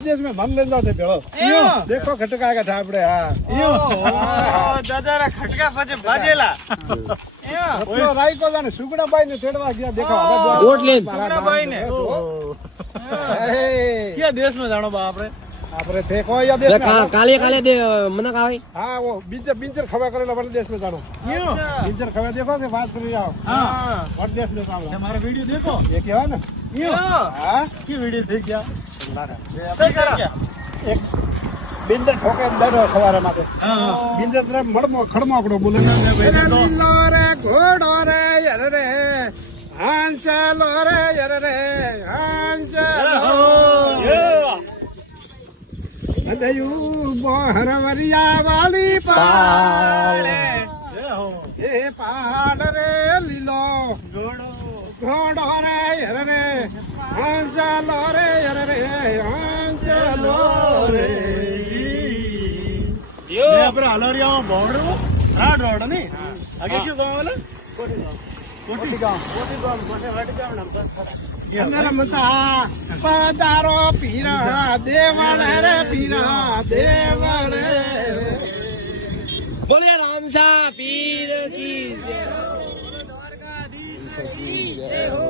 में मन लेंदा थे भेड़ो देखो खटका का ठापड़े हाँ દાદા ખટકા પછી ભાજેલા तो राई को जाने सुगड़ा बाई ने तेड़वा गया देखो वोट ले સુગડાબાઈ ને ક્યાં દેશ માં જાણો બા આપણે आपरे थे को या देश में काले काले दे मनक आवे हाँ वो बिंजर खवा करेला वाले देश में जानो बिंजर खवा देखो के बात करी आओ हाँ और देश में जाओ हमारा वीडियो देखो ये क्या है ना हाँ की वीडियो देख गया एक बिंजर ठोके बैठो सवारे माथे बिंजर तरफ मड़मो खड़मोकड़ो बोले लीलो रे घोड़ो रे यर रे हांसलो रे यर रे हांसलो अदयू बोहरवरिया वाली पाले ये पाल रे लीलो घोड़ो रे यर रे हांसलो रे यर रे हांसलो रे આપણે હલોરિયામાં ભોડું રાડ રોડ ની આગે કયું ગામ વાલે કોટી ગામ મતા પધારો પીરા દેવળ રે પીરા દેવળ बोले रामसा पीर की जय। દ્વારકાધીશ કી જય હો।